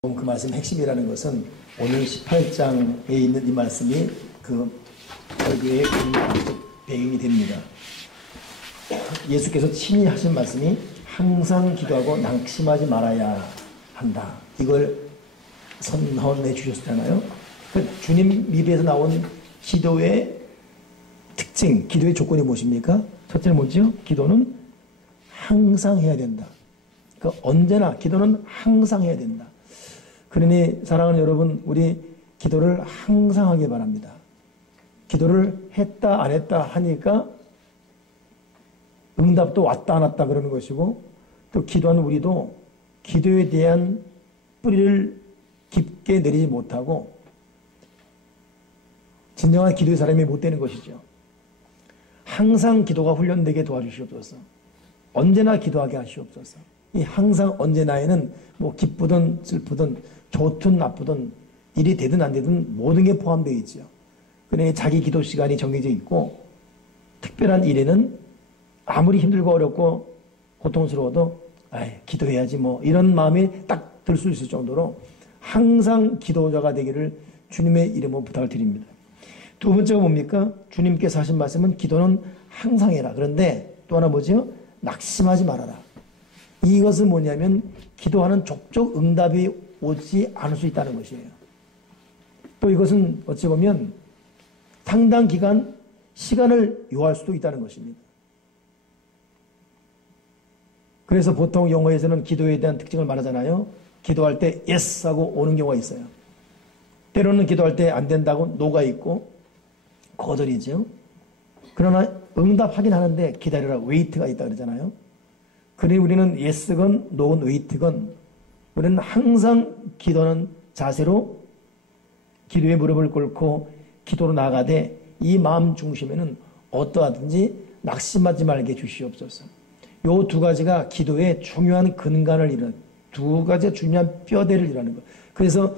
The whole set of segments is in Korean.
그 말씀 핵심이라는 것은 오늘 18장에 있는 이 말씀이 그 설교의 배경이 됩니다. 예수께서 친히 하신 말씀이 항상 기도하고 낙심하지 말아야 한다. 이걸 선언해 주셨잖아요. 그 주님 입에서 나온 기도의 특징, 기도의 조건이 무엇입니까? 첫째는 뭐죠? 기도는 항상 해야 된다. 그러니까 언제나 기도는 항상 해야 된다. 그러니 사랑하는 여러분, 우리 기도를 항상 하기 바랍니다. 기도를 했다 안 했다 하니까 응답도 왔다 안 왔다 그러는 것이고, 또 기도하는 우리도 기도에 대한 뿌리를 깊게 내리지 못하고 진정한 기도의 사람이 못 되는 것이죠. 항상 기도가 훈련되게 도와주시옵소서. 언제나 기도하게 하시옵소서. 이 항상 언제나에는 뭐 기쁘든 슬프든 좋든 나쁘든 일이 되든 안 되든 모든 게 포함되어 있죠. 그러니 자기 기도 시간이 정해져 있고, 특별한 일에는 아무리 힘들고 어렵고 고통스러워도 기도해야지 뭐 이런 마음이 딱 들 수 있을 정도로 항상 기도자가 되기를 주님의 이름으로 부탁을 드립니다. 두 번째가 뭡니까? 주님께서 하신 말씀은 기도는 항상 해라. 그런데 또 하나 뭐죠? 낙심하지 말아라. 이것은 뭐냐면 기도하는 족족 응답이 오지 않을 수 있다는 것이에요. 또 이것은 어찌 보면 상당 기간 시간을 요할 수도 있다는 것입니다. 그래서 보통 영어에서는 기도에 대한 특징을 말하잖아요. 기도할 때 yes 하고 오는 경우가 있어요. 때로는 기도할 때 안 된다고 no가 있고 거절이죠. 그러나 응답하긴 하는데 기다려라, wait가 있다 그러잖아요. 그러니 우리는 yes건 no건 wait건 우리는 항상 기도하는 자세로 기도에 무릎을 꿇고 기도로 나아가되 이 마음 중심에는 어떠하든지 낙심하지 말게 주시옵소서. 요 두 가지가 기도의 중요한 근간을 이루는, 두 가지가 중요한 뼈대를 이루는 것. 그래서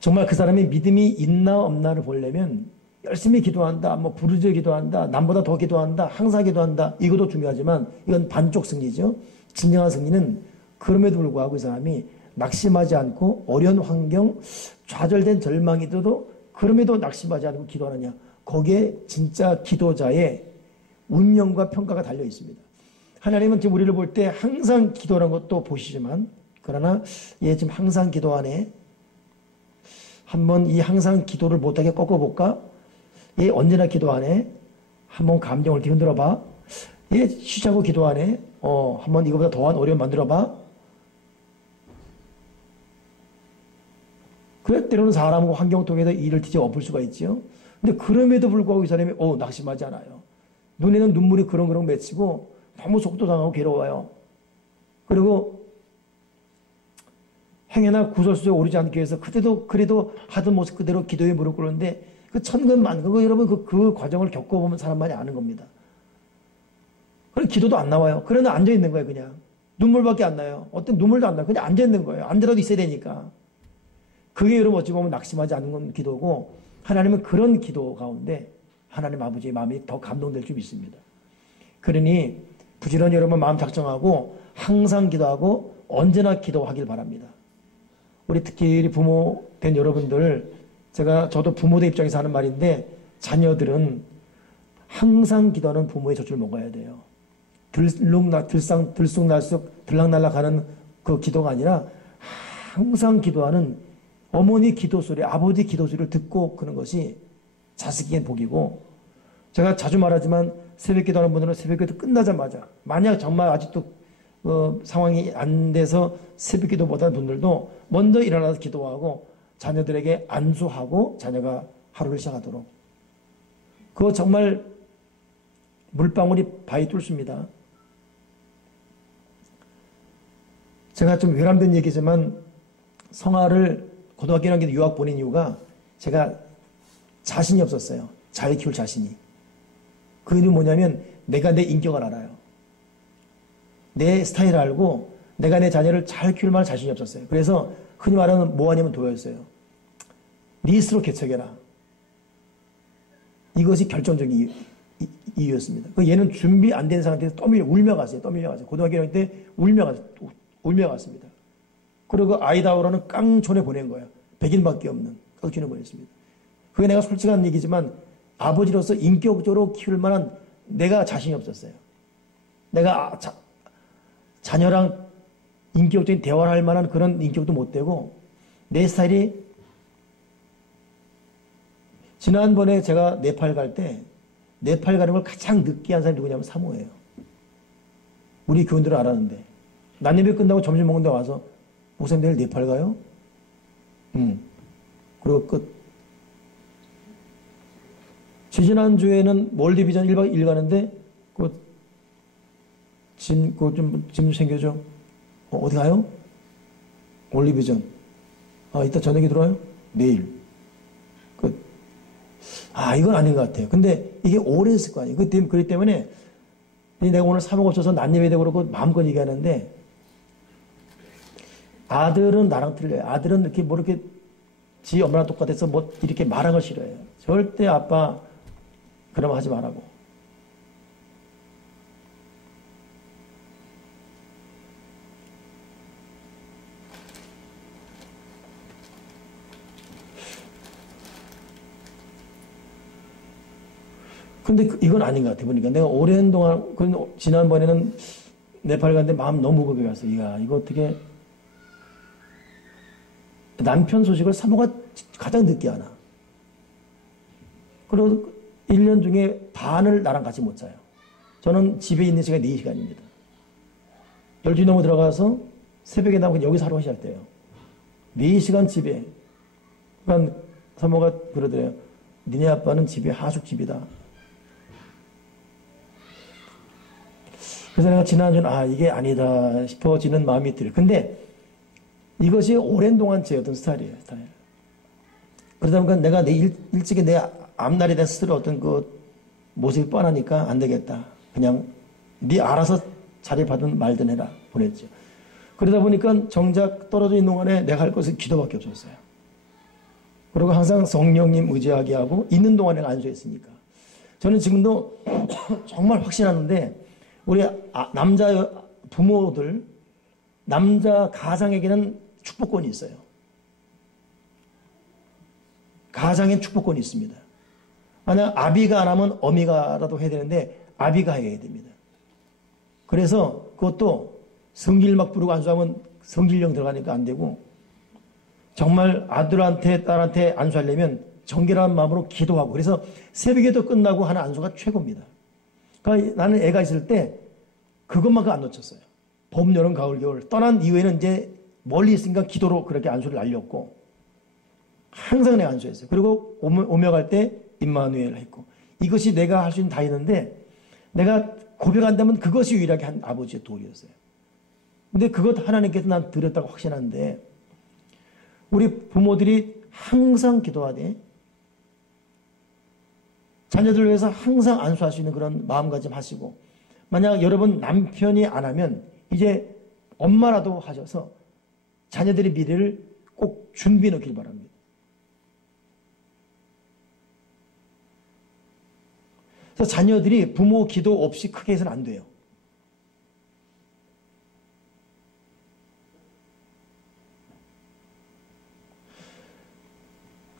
정말 그 사람이 믿음이 있나 없나를 보려면 열심히 기도한다, 뭐 부르짖어 기도한다, 남보다 더 기도한다, 항상 기도한다, 이것도 중요하지만 이건 반쪽 승리죠. 진정한 승리는 그럼에도 불구하고 이 사람이 낙심하지 않고 어려운 환경, 좌절된 절망이 있어도 그럼에도 낙심하지 않고 기도하느냐, 거기에 진짜 기도자의 운명과 평가가 달려 있습니다. 하나님은 지금 우리를 볼 때 항상 기도하는 것도 보시지만, 그러나 얘 지금 항상 기도하네, 한번 이 항상 기도를 못하게 꺾어볼까? 얘 언제나 기도하네, 한번 감정을 뒤흔들어봐. 얘 쉬자고 기도하네, 한번 이거보다 더한 어려움 만들어봐. 그래, 때로는 사람과 환경 통해서 일을 뒤집어 엎을 수가 있죠. 근데 그럼에도 불구하고 이 사람이 낙심하지 않아요. 눈에는 눈물이 그렁그렁 맺히고 너무 속도 상하고 괴로워요. 그리고 행여나 구설수에 오르지 않기 위해서 그래도 하던 모습 그대로 기도에 무릎 꿇는데 그 천근만근, 그거 여러분 그 과정을 겪어보면 사람만이 아는 겁니다. 그럼 기도도 안 나와요. 그러나 앉아있는 거예요. 그냥 눈물밖에 안 나요. 어떤 눈물도 안 나요. 그냥 앉아있는 거예요. 앉으라도 있어야 되니까. 그게 여러분 어찌 보면 낙심하지 않는 건 기도고, 하나님은 그런 기도 가운데 하나님 아버지의 마음이 더 감동될 줄 믿습니다. 그러니 부지런히 여러분 마음 작정하고 항상 기도하고 언제나 기도하길 바랍니다. 우리 특히 부모 된 여러분들, 저도 부모의 입장에서 하는 말인데, 자녀들은 항상 기도하는 부모의 젖을 먹어야 돼요. 들쑥날쑥 들락날락하는 그 기도가 아니라 항상 기도하는 어머니 기도 소리, 아버지 기도 소리를 듣고 그런 것이 자식에겐 복이고, 제가 자주 말하지만 새벽 기도하는 분들은 새벽 기도 끝나자마자, 만약 정말 아직도 상황이 안 돼서 새벽 기도 못하는 분들도 먼저 일어나서 기도하고 자녀들에게 안수하고 자녀가 하루를 시작하도록. 그거 정말 물방울이 바위 뚫습니다. 제가 좀 외람된 얘기지만 성아를 고등학교 1학년 유학 보낸 이유가 제가 자신이 없었어요. 잘 키울 자신이. 그 이유는 뭐냐면 내가 내 인격을 알아요. 내 스타일을 알고 내가 내 자녀를 잘 키울 만한 자신이 없었어요. 그래서 흔히 말하는 뭐 아니면 도였어요. 네 스스로 개척해라. 이것이 결정적인 이유였습니다. 얘는 준비 안 된 상태에서 울며 갔어요. 고등학교 1학년 때 울며 갔습니다. 그리고 아이다호라는 깡촌에 보낸 거야. 백인밖에 없는 깡촌에 보냈습니다. 그게 내가 솔직한 얘기지만 아버지로서 인격적으로 키울 만한 내가 자신이 없었어요. 내가 자녀랑 인격적인 대화를 할 만한 그런 인격도 못 되고 내 스타일이 지난번에 제가 네팔 갈 때 네팔 가는 걸 가장 늦게 한 사람이 누구냐면 사모예요. 우리 교인들은 알았는데 난예배 끝나고 점심 먹는데 와서 목사님 내일 네팔 가요? 응. 그리고 끝. 지지난주에는 몰디비전 1박 2일 가는데 짐 챙겨줘. 어디 가요? 올리비전. 이따 저녁에 들어와요? 내일. 끝. 이건 아닌 것 같아요. 근데 이게 오랜 습관이에요. 그렇기 때문에 내가 오늘 사목 없어서 난예배도 그렇고 마음껏 얘기하는데 아들은 나랑 틀려요. 아들은 이렇게 이렇게 지 엄마랑 똑같아서 이렇게 말하는 걸 싫어해요. 절대 아빠 그러면 하지 말라고. 근데 이건 아닌 것 같아 보니까 내가 오랜 동안 지난번에는 네팔 갔는데 마음 너무 무겁게 갔어. 이거 어떻게 남편 소식을 사모가 가장 늦게 하나. 그리고 1년 중에 반을 나랑 같이 못 자요. 저는 집에 있는 시간이 4시간입니다. 12시 넘어 들어가서 새벽에 나오면 여기서 하루 시작 돼요. 4시간 집에. 그러니까 사모가 그러더래요. 니네 아빠는 집에 하숙집이다. 그래서 내가 지난주는 이게 아니다 싶어지는 마음이 들어요. 근데 이것이 오랜 동안 제 어떤 스타일이에요. 스타일. 그러다 보니까 내가 일찍이 내 앞날에 대한 스스로 어떤 모습이 뻔하니까 안 되겠다. 그냥 네 알아서 자리 받은 말든 해라. 보냈죠. 그러다 보니까 정작 떨어져 있는 동안에 내가 할 것은 기도밖에 없었어요. 그리고 항상 성령님 의지하게 하고 있는 동안에 안수했으니까. 저는 지금도 정말 확신하는데 우리 남자 부모들, 남자 가장에게는 축복권이 있어요. 가장엔 축복권이 있습니다. 만약 아비가 안 하면 어미가라도 해야 되는데 아비가 해야 됩니다. 그래서 그것도 성질 막 부르고 안수하면 성질령 들어가니까 안 되고 정말 아들한테 딸한테 안수하려면 정결한 마음으로 기도하고 그래서 새벽에도 끝나고 하는 안수가 최고입니다. 그러니까 나는 애가 있을 때 그것만큼 안 놓쳤어요. 봄, 여름, 가을, 겨울 떠난 이후에는 이제 멀리 있으니까 기도로 그렇게 안수를 날렸고 항상 내가 안수했어요. 그리고 오며 갈 때 임마누엘 했고 이것이 내가 할 수 있는 다 있는데 내가 고백한다면 그것이 유일하게 한 아버지의 도리였어요. 근데 그것 하나님께서 난 드렸다고 확신하는데 우리 부모들이 항상 기도하되 자녀들을 위해서 항상 안수할 수 있는 그런 마음가짐 하시고 만약 여러분 남편이 안 하면 이제 엄마라도 하셔서 자녀들의 미래를 꼭 준비해 놓길 바랍니다. 그래서 자녀들이 부모 기도 없이 크게 해서는 안 돼요.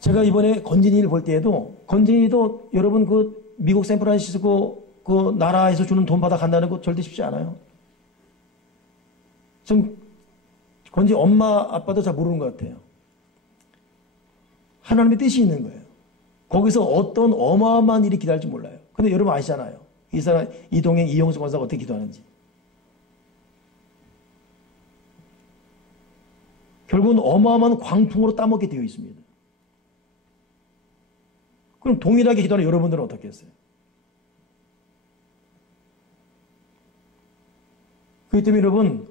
제가 이번에 건진이를 볼 때에도 건진이도 여러분 미국 샌프란시스코 나라에서 주는 돈 받아 간다는 거 절대 쉽지 않아요. 좀 건진이 엄마 아빠도 잘 모르는 것 같아요. 하나님의 뜻이 있는 거예요. 거기서 어떤 어마어마한 일이 기다릴지 몰라요. 근데 여러분 아시잖아요. 이동행 이용수 권사가 어떻게 기도하는지. 결국은 어마어마한 광풍으로 따먹게 되어 있습니다. 그럼 동일하게 기도하는 여러분들은 어떻게 했어요? 그렇기 때문에 여러분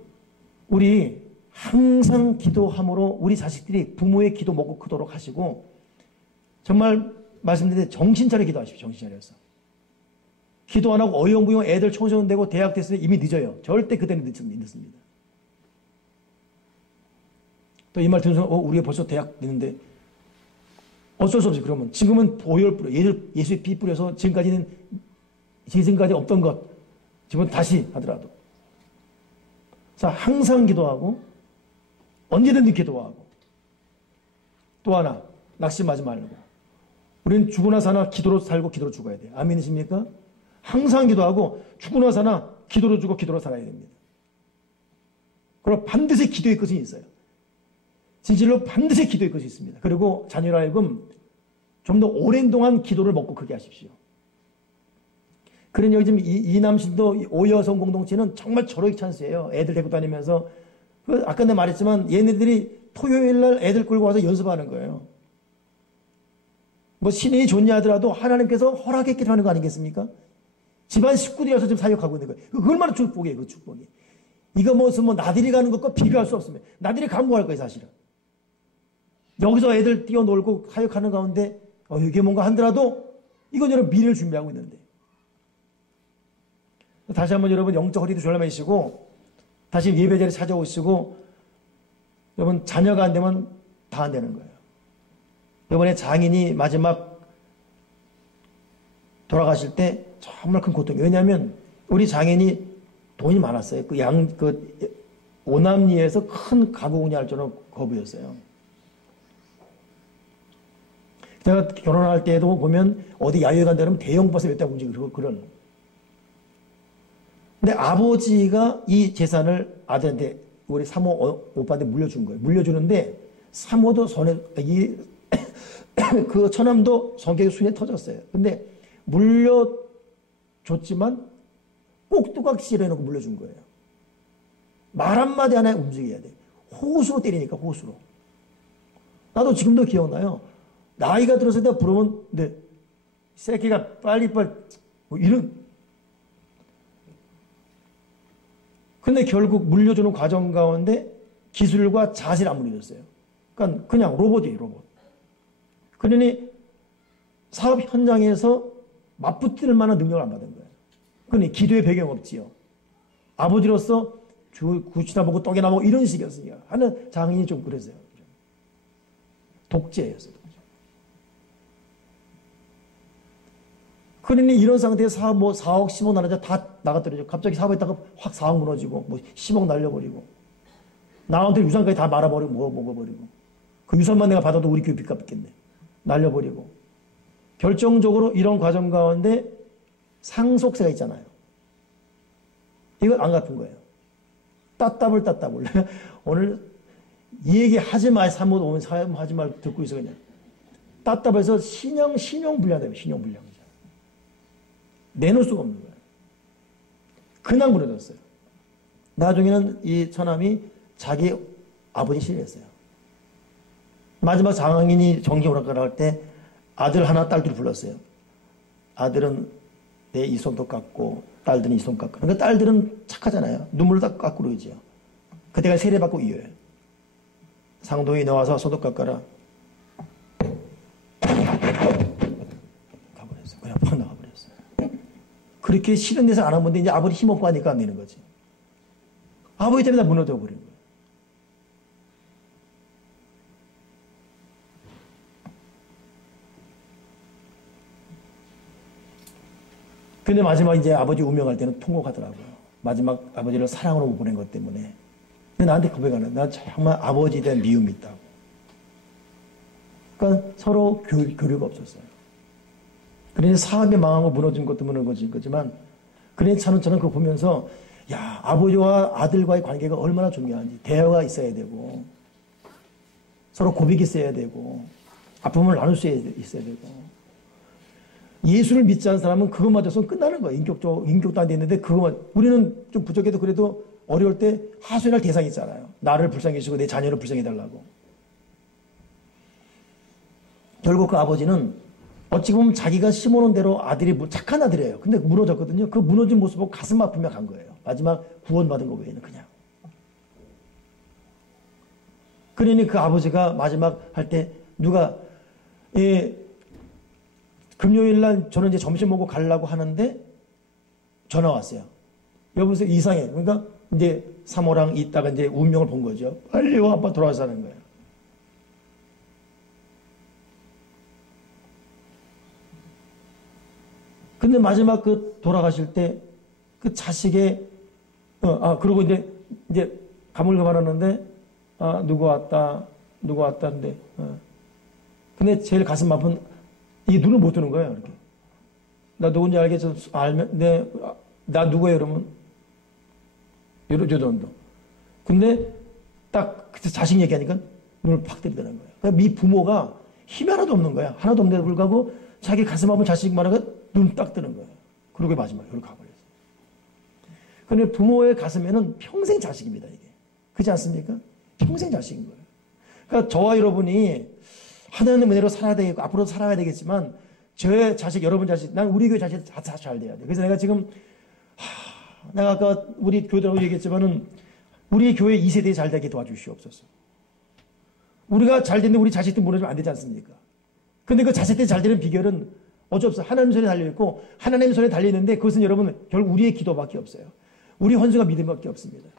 우리 항상 기도함으로 우리 자식들이 부모의 기도 먹고 크도록 하시고 정말 말씀드린 정신 차려 기도하십시오. 정신 차려서. 기도 안 하고 어영부영 애들 초중고 되고 대학 됐을 때 이미 늦어요. 절대 그때는 늦습니다. 또 이 말 듣는 순간 우리가 벌써 대학 됐는데 어쩔 수 없이 그러면 지금은 보혈 뿌려 예수의 피 뿌려서 지금까지 없던 것 지금 다시 하더라도 자 항상 기도하고 언제든지 기도하고. 또 하나, 낙심하지 말고. 우리는 죽으나 사나 기도로 살고 기도로 죽어야 돼요. 아멘이십니까? 항상 기도하고 죽으나 사나 기도로 죽고 기도로 살아야 됩니다. 그리고 반드시 기도의 끝이 있어요. 진실로 반드시 기도의 끝이 있습니다. 그리고 자녀를 하여금 좀 더 오랜 동안 기도를 먹고 크게 하십시오. 그러니 여기 지금 이남신도 오여성 공동체는 정말 절호의 찬스예요. 애들 데리고 다니면서. 아까 내가 말했지만 얘네들이 토요일 날 애들 끌고 와서 연습하는 거예요. 뭐 신인이 좋냐 하더라도 하나님께서 허락했기도 하는 거 아니겠습니까? 집안 식구들이 와서 지금 사역하고 있는 거예요. 그 얼마나 축복이에요, 그 축복이. 이거 무슨 뭐 나들이 가는 것과 비교할 수 없습니다. 나들이 가면 뭐 할 거예요, 사실은. 여기서 애들 뛰어놀고 사역하는 가운데 이게 뭔가 하더라도 이건 여러분 미래를 준비하고 있는데. 다시 한번 여러분 영적 허리도 졸라매시고 다시 예배 자리에 찾아오시고 여러분 자녀가 안 되면 다 안 되는 거예요. 이번에 장인이 마지막 돌아가실 때 정말 큰 고통이. 왜냐하면 우리 장인이 돈이 많았어요. 오남리에서 큰 가구 운영할 줄은 거부였어요. 제가 결혼할 때도 보면 어디 야유회 간다 그러면 대형 버스 몇 대 움직이고 그런. 근데 아버지가 이 재산을 아들한테 우리 사모 오빠한테 물려준 거예요. 물려주는데 사모도 그 처남도 성격이 순에 터졌어요. 근데 물려줬지만 꼭두각시 해놓고 물려준 거예요. 말 한마디 하나에 움직여야 돼. 호수로 때리니까 호수로. 나도 지금도 기억나요. 나이가 들어서 내가 부르면 근데 새끼가 빨리빨리 뭐 이런. 근데 결국 물려주는 과정 가운데 기술과 자세를 안 물려줬어요. 그러니까 그냥 로봇이에요, 로봇. 그러니 사업 현장에서 맞붙을 만한 능력을 안 받은 거예요. 그러니 기도의 배경 없지요. 아버지로서 구치나 보고 떡이나 먹고 이런 식이었으니까 하는 장인이 좀 그랬어요. 독재였어요. 그러니 이런 상태에서 사업 뭐 4억, 10억 나눠져 다 나가떨어져. 갑자기 사업했다가 확 4억 무너지고 뭐 10억 날려버리고 나한테 유산까지 다 말아버리고 먹어버리고 그 유산만 내가 받아도 우리 교회 빚 갚겠네. 날려버리고 결정적으로 이런 과정 가운데 상속세가 있잖아요. 이걸 안 갚은 거예요. 따따블 오늘 이 얘기 하지 마. 사못 오면 하지 말 듣고 있어 그냥. 따따블에서 신용불량돼요. 신용불량. 내놓을 수가 없는 거예요. 그냥 무너졌어요. 나중에는 이 처남이 자기 아버지 싫어했어요. 마지막 장인이 정기 오락가락 할 때 아들 하나 딸 둘 불렀어요. 아들은 내 이 손도 깎고 딸들은 이 손 깎고. 그러니까 딸들은 착하잖아요. 눈물을 다 깎고 그러지요. 그때가 세례받고 이어요. 상도에 나와서 손도 깎아라. 가버렸어요. 그냥 팍 나가버렸어요. 그렇게 싫은 데서 안 하면 이제 아버지 힘없고 하니까 안 되는 거지. 아버지 때문에 다 무너져 버린 거예요. 근데 마지막 이제 아버지 운명할 때는 통곡하더라고요. 마지막 아버지를 사랑으로 못 보낸 것 때문에. 근데 나한테 고백하는, 나 정말 아버지에 대한 미움이 있다고. 그러니까 서로 교류가 없었어요. 그러니 사업이 망하고 무너진 것도 무너진 거지만, 그러니 저는 그거 보면서, 야, 아버지와 아들과의 관계가 얼마나 중요한지, 대화가 있어야 되고, 서로 고백이 있어야 되고, 아픔을 나눌 수 있어야 되고, 예수를 믿지 않는 사람은 그것마저서 끝나는 거예요. 인격도 안 돼 있는데, 우리는 좀 부족해도 그래도 어려울 때 하소연할 대상이 있잖아요. 나를 불쌍히 해주시고 내 자녀를 불쌍히 해달라고. 결국 그 아버지는 어찌 보면 자기가 심어놓은 대로 아들이 착한 아들이에요. 근데 무너졌거든요. 그 무너진 모습 보고 가슴 아프며 간 거예요. 마지막 구원받은 거 외에는 그냥. 그러니 그 아버지가 마지막 할 때 누가 금요일 날 저는 이제 점심 먹고 가려고 하는데 전화 왔어요. 여보세요, 이상해. 그러니까 이제 사모랑 있다가 이제 운명을 본 거죠. 빨리 와, 아빠 돌아와서 하는 거예요. 근데 마지막 그 돌아가실 때 그 자식의 그러고 이제 가물가물하는데 누구 왔다는데. 근데 제일 가슴 아픈, 이 눈을 못 뜨는 거예요, 이렇게. 나 누군지 알겠죠? 알면, 나 누구예요, 그러면? 이러죠, 정도. 근데 딱 그때 자식 얘기하니까 눈을 팍 때리더라는 거예요. 그러니까 미 부모가 힘이 하나도 없는 거야. 하나도 없는데도 불구하고 자기 가슴 아픈 자식만 하고 눈 딱 뜨는 거예요. 그러고 마지막에 여기로 가버렸어요. 근데 부모의 가슴에는 평생 자식입니다, 이게. 그렇지 않습니까? 평생 자식인 거예요. 그러니까 저와 여러분이 하나님의 은혜로 살아야 되겠고, 앞으로도 살아야 되겠지만, 저의 자식, 여러분 자식, 난 우리 교회 자식 다 잘 돼야 돼. 그래서 내가 지금, 내가 아까 우리 교회들하고 얘기했지만은, 우리 교회 2세대에 잘 되게 도와주시옵소서. 우리가 잘 됐는데 우리 자식들 무너지면 안 되지 않습니까? 근데 그 자식들이 잘 되는 비결은 어쩔 수 없어. 하나님 손에 달려있고, 하나님 손에 달려있는데, 그것은 여러분, 결국 우리의 기도밖에 없어요. 우리 헌수가 믿음밖에 없습니다.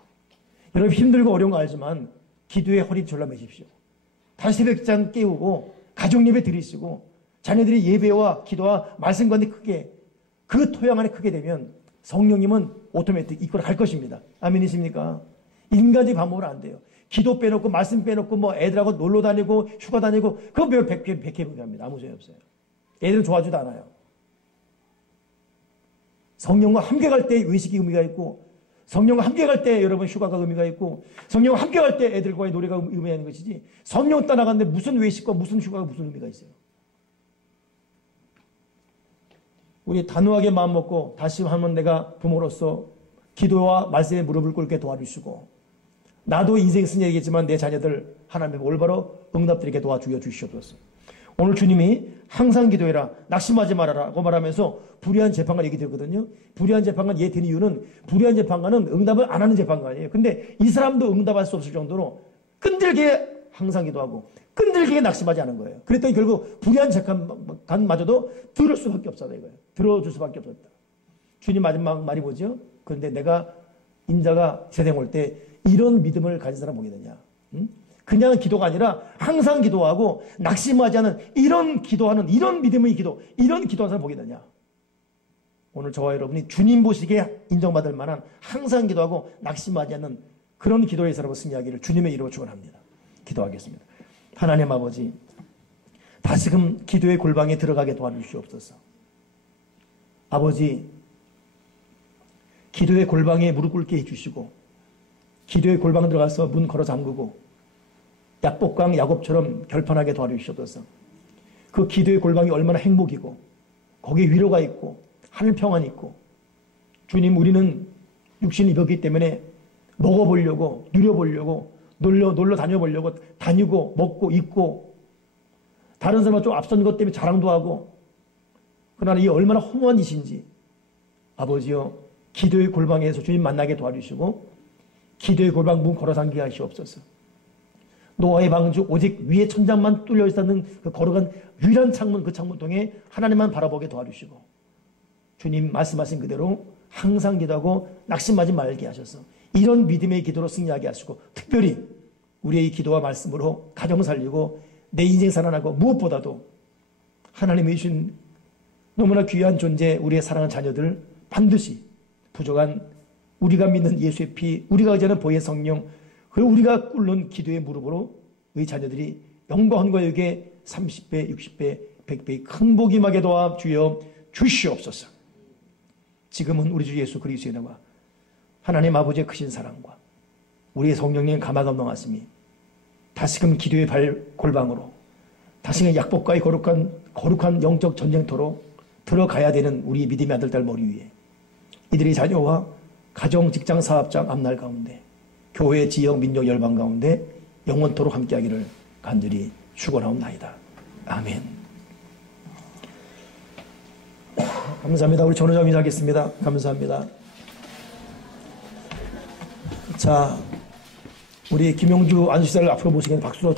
여러분 힘들고 어려운 거 알지만, 기도에 허리 졸라매십시오. 다시 새벽장 깨우고, 가족 예배 드리시고, 자녀들이 예배와 기도와 말씀 가운데 크게, 그 토양 안에 크게 되면, 성령님은 오토매틱 이끌어 갈 것입니다. 아멘이십니까? 인간적인 방법으로 안 돼요. 기도 빼놓고, 말씀 빼놓고, 뭐 애들하고 놀러 다니고, 휴가 다니고, 그거 별 100회 합니다. 아무 소용 없어요. 애들은 좋아하지도 않아요. 성령과 함께 갈 때 의식이 의미가 있고, 성령과 함께 갈 때 여러분 휴가가 의미가 있고, 성령과 함께 갈 때 애들과의 노래가 의미가 있는 것이지, 성령 떠나갔는데 무슨 외식과 무슨 휴가가 무슨 의미가 있어요. 우리 단호하게 마음 먹고 다시 한번 내가 부모로서 기도와 말씀에 무릎을 꿇게 도와주시고, 나도 인생 쓴 얘기겠지만 내 자녀들 하나님의 올바로 응답드리게 도와주여 주시옵소서. 오늘 주님이 항상 기도해라, 낙심하지 말아라고 말하면서 불의한 재판관 얘기 들었거든요. 불의한 재판관 얘기 든 이유는, 불의한 재판관은 응답을 안 하는 재판관이에요. 근데 이 사람도 응답할 수 없을 정도로 끈들게 항상 기도하고 끈들게 낙심하지 않은 거예요. 그랬더니 결국 불의한 재판관마저도 들을 수밖에 없었다 이거예요. 들어줄 수밖에 없었다. 주님 마지막 말이 뭐죠? 그런데 내가 인자가 세상 올 때 이런 믿음을 가진 사람 보겠느냐? 응? 그냥 기도가 아니라 항상 기도하고 낙심하지 않은 이런 기도하는, 이런 믿음의 기도, 이런 기도하는 사람 보겠느냐? 오늘 저와 여러분이 주님 보시기에 인정받을 만한 항상 기도하고 낙심하지 않는 그런 기도의 사람을 승리하기를 주님의 이름으로 축원합니다. 기도하겠습니다. 하나님 아버지, 다시금 기도의 골방에 들어가게 도와주시옵소서. 아버지, 기도의 골방에 무릎 꿇게 해주시고, 기도의 골방 들어가서 문 걸어 잠그고, 약복강 야곱처럼 결판하게 도와주시옵소서. 그 기도의 골방이 얼마나 행복이고, 거기에 위로가 있고, 하늘 평안이 있고, 주님, 우리는 육신이 입었기 때문에 먹어보려고, 누려보려고, 놀러 다녀보려고, 다니고, 먹고, 입고, 다른 사람은 좀 앞선 것 때문에 자랑도 하고, 그러나 이 얼마나 허무한 짓인지, 아버지여, 기도의 골방에서 주님 만나게 도와주시고, 기도의 골방 문 걸어 잠기게 하시옵소서. 노아의 방주 오직 위에 천장만 뚫려 있었는 그 걸어간 유일한 창문, 그 창문 통해 하나님만 바라보게 도와주시고, 주님 말씀하신 그대로 항상 기도하고 낙심하지 말게 하셔서 이런 믿음의 기도로 승리하게 하시고, 특별히 우리의 기도와 말씀으로 가정 살리고 내 인생 살아나고, 무엇보다도 하나님이 주신 너무나 귀한 존재, 우리의 사랑하는 자녀들 반드시 부족한 우리가 믿는 예수의 피, 우리가 의지하는 보혜의 성령, 그리고 우리가 꿇는 기도의 무릎으로 우리 자녀들이 영과 헌과에게 30배, 60배, 100배의 큰 복이 임하게 도와 주여 주시옵소서. 지금은 우리 주 예수 그리스도의 나와 하나님 아버지의 크신 사랑과 우리의 성령님 감화감동하심이 다시금 기도의 골방으로, 다시금 약복과의 거룩한 영적 전쟁터로 들어가야 되는 우리 믿음의 아들, 딸 머리 위에 이들의 자녀와 가정, 직장, 사업장, 앞날 가운데, 교회, 지역, 민족, 열방 가운데 영원토록 함께하기를 간절히 축원하옵나이다. 아멘. 감사합니다. 우리 전우장 인사하겠습니다. 감사합니다. 자, 우리 김용주 안수사를 앞으로 모시겠습니다. 박수로